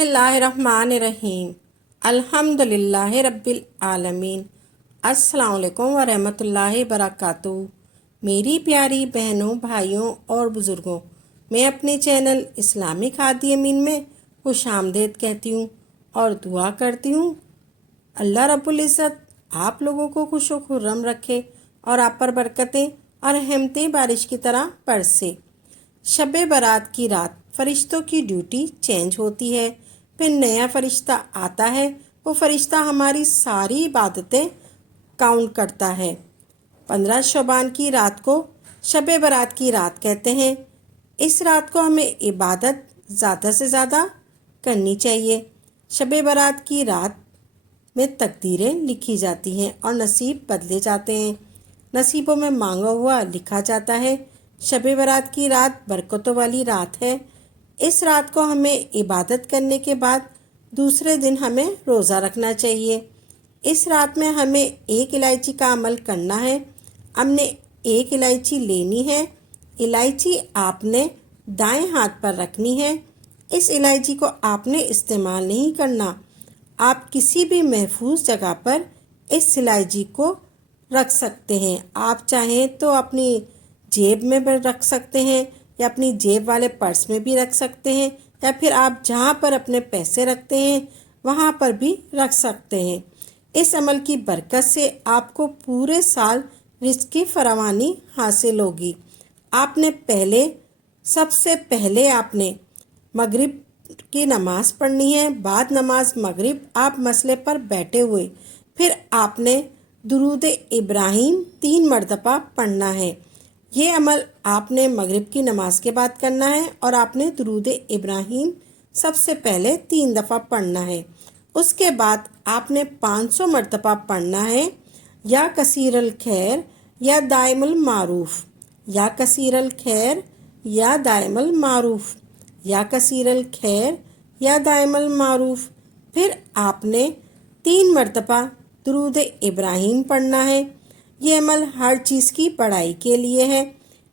बिस्मिल्लाहिर्रहमानिर्रहीम अल्हम्दुलिल्लाहि रब्बिल आलमीन। अस्सलाम वालेकुम व रहमतुल्लाहि बरकातुहू। मेरी प्यारी बहनों, भाइयों और बुज़ुर्गों, मैं अपने चैनल इस्लामिक हादी अमीन में खुशामदीद कहती हूँ और दुआ करती हूँ अल्लाह रब्बुल इज़्ज़त आप लोगों को खुश व खुर्रम रखे और आप पर बरकतें और रहमतें बारिश की तरह बरसे। शब बारात की रात फरिश्तों की ड्यूटी चेंज होती है, फिर नया फरिश्ता आता है। वो फरिश्ता हमारी सारी इबादतें काउंट करता है। 15 शबान की रात को शब बारात की रात कहते हैं। इस रात को हमें इबादत ज़्यादा से ज़्यादा करनी चाहिए। शब बारात की रात में तकदीरें लिखी जाती हैं और नसीब बदले जाते हैं। नसीबों में मांगा हुआ लिखा जाता है। शब बारात की रात बरकतों वाली रात है। इस रात को हमें इबादत करने के बाद दूसरे दिन हमें रोज़ा रखना चाहिए। इस रात में हमें एक इलायची का अमल करना है। हमने एक इलायची लेनी है। इलायची आपने दाएं हाथ पर रखनी है। इस इलायची को आपने इस्तेमाल नहीं करना। आप किसी भी महफूज जगह पर इस इलायची को रख सकते हैं। आप चाहें तो अपनी जेब में भी रख सकते हैं या अपनी जेब वाले पर्स में भी रख सकते हैं, या फिर आप जहाँ पर अपने पैसे रखते हैं वहाँ पर भी रख सकते हैं। इस अमल की बरकत से आपको पूरे साल रिज़्क़ की फरावानी हासिल होगी। सबसे पहले आपने मगरिब की नमाज़ पढ़नी है। बाद नमाज मगरिब आप मसले पर बैठे हुए फिर आपने दुरूद इब्राहीम 3 मरतबा पढ़ना है। ये अमल आपने मगरिब की नमाज के बाद करना है और आपने दुरूद इब्राहीम सबसे पहले 3 दफ़ा पढ़ना है। उसके बाद आपने 500 मरतबा पढ़ना है या कसीरल खैर या दाइमुल मारूफ, या कसीरल खैर या दाइमुल मारूफ, या कसीरल खैर या दाइमुल मारूफ। फिर आपने 3 मरतबा दुरूद इब्राहीम पढ़ना है। ये अमल हर चीज़ की बढ़ाई के लिए है।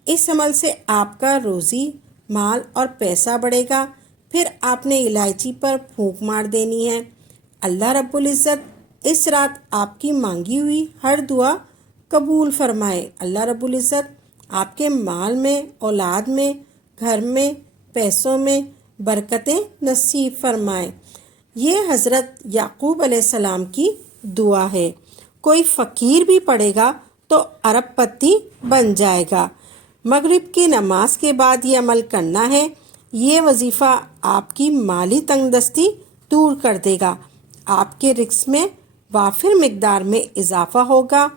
इस अमल से आपका रोज़ी माल और पैसा बढ़ेगा। फिर आपने इलायची पर फूंक मार देनी है। अल्लाह रब्बुल इज़्ज़त इस रात आपकी मांगी हुई हर दुआ कबूल फरमाए। अल्लाह रब्बुल इज़्ज़त आपके माल में, औलाद में, घर में, पैसों में बरकतें नसीब फरमाए। ये हज़रत याकूब अलैहिस्सलाम की दुआ है। कोई फ़कीर भी पढ़ेगा तो अरबपति बन जाएगा। मगरिब की नमाज के बाद ये अमल करना है। ये वजीफ़ा आपकी माली तंगदस्ती दूर कर देगा। आपके रिस्क में वाफिर मिकदार में इजाफ़ा होगा।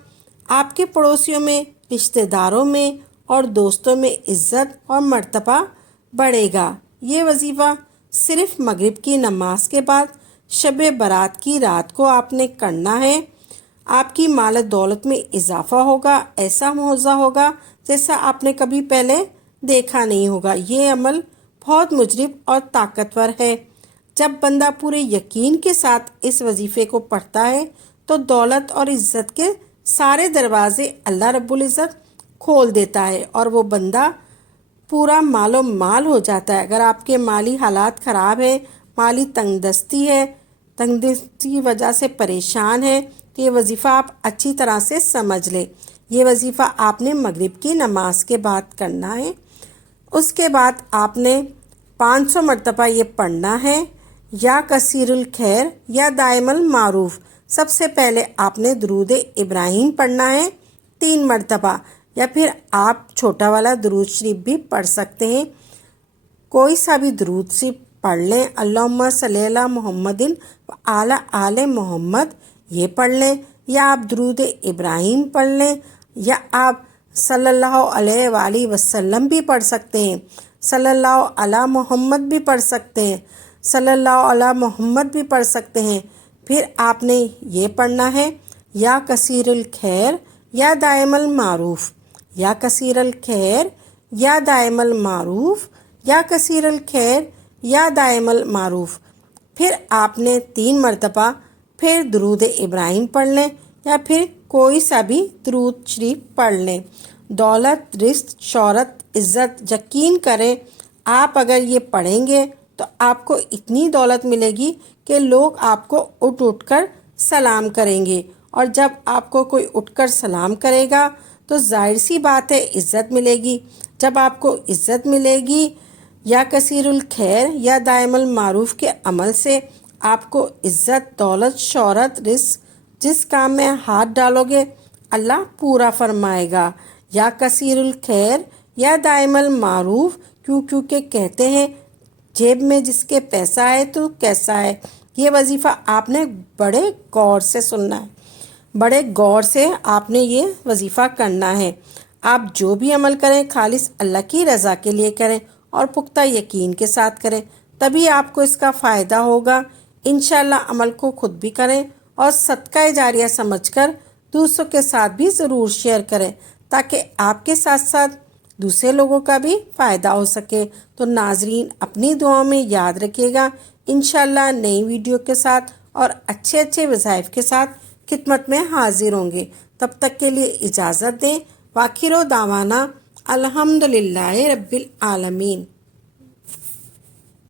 आपके पड़ोसियों में, रिश्तेदारों में और दोस्तों में इज़्ज़त और मर्तबा बढ़ेगा। ये वजीफ़ा सिर्फ़ मगरिब की नमाज के बाद शब बारात की रात को आपने करना है। आपकी माल दौलत में इजाफ़ा होगा। ऐसा मुआवजा होगा जैसा आपने कभी पहले देखा नहीं होगा। ये अमल बहुत मुजरिब और ताकतवर है। जब बंदा पूरे यकीन के साथ इस वजीफ़े को पढ़ता है तो दौलत और इज़्ज़त के सारे दरवाज़े अल्लाह रब्बुल इज़्ज़त खोल देता है और वो बंदा पूरा मालो माल हो जाता है। अगर आपके माली हालात ख़राब हैं, माली तंगदस्ती है, तंगदस्ती की वजह से परेशान है, तो ये वजीफ़ा आप अच्छी तरह से समझ लें। ये वजीफ़ा आपने मगरिब की नमाज के बाद करना है। उसके बाद आपने 500 मरतबा ये पढ़ना है, या कसीरुल खैर या दाइमुल मारूफ। सबसे पहले आपने दुरूद इब्राहीम पढ़ना है 3 मरतबा, या फिर आप छोटा वाला दुरूद शरीफ भी पढ़ सकते हैं। कोई सा भी दुरूद शरीफ पढ़ लें। अल्लाहुम्मा सल्ली अला मुहम्मदिन व आला आले मोहम्मद ये पढ़ लें, या आप दुरूद इब्राहीम पढ़ लें, या आप सल्लल्लाहु अलैहि वसल्लम भी पढ़ सकते हैं। सल्लल्लाहु अला मोहम्मद भी पढ़ सकते हैं। सल्लल्लाहु अला मोहम्मद भी पढ़ सकते हैं। फिर आपने ये पढ़ना है, या कसीरुल खैर या दाइमुल मारूफ, या कसीरुल खैर या दाइमुल मारूफ, या कसीरुल खैर या दाइमुल मारूफ। फिर आपने 3 मरतबा फिर दुरूद इब्राहीम पढ़ लें, या फिर कोई सा भी दुरूद शरीफ पढ़ लें। दौलत, रिज़्क़, शोहरत, इज़्ज़त, यकीन करें आप अगर ये पढ़ेंगे تو آپ کو اتنی دولت ملے گی کہ لوگ آپ کو اٹھ اٹھ کر سلام کریں گے، اور جب آپ کو کوئی اٹھ کر سلام کرے گا تو ظاہر سی بات ہے عزت ملے گی۔ جب آپ کو عزت ملے گی یا کثیر الخیر یا دائم المعروف کے عمل سے آپ کو عزت، دولت، شہرت، رزق جس کام میں ہاتھ ڈالو گے اللہ پورا فرمائے گا۔ یا کثیر الخیر یا دائم المعروف، کیونکہ کہتے ہیں جیب میں جس کے پیسہ ہے تو کیسا ہے۔ یہ وظیفہ آپ نے بڑے غور سے سننا ہے، بڑے غور سے آپ نے یہ وظیفہ کرنا ہے۔ آپ جو بھی عمل کریں خالص اللہ کی رضا کے لیے کریں اور پختہ یقین کے ساتھ کریں، تبھی آپ کو اس کا فائدہ ہوگا۔ انشاءاللہ عمل کو خود بھی کریں اور صدقہ جاریہ سمجھ کر دوسروں کے ساتھ بھی ضرور شیئر کریں تاکہ آپ کے ساتھ ساتھ دوسرے لوگوں کا بھی فائدہ ہو سکے۔ تو ناظرین اپنی دعاؤں میں یاد رکھیے گا، انشاءاللہ نئی ویڈیو کے ساتھ اور اچھے اچھے وظائف کے ساتھ خدمت میں حاضر ہوں گے۔ تب تک کے لیے اجازت دیں۔ وآخر دعوانا الحمدللہ رب العالمین۔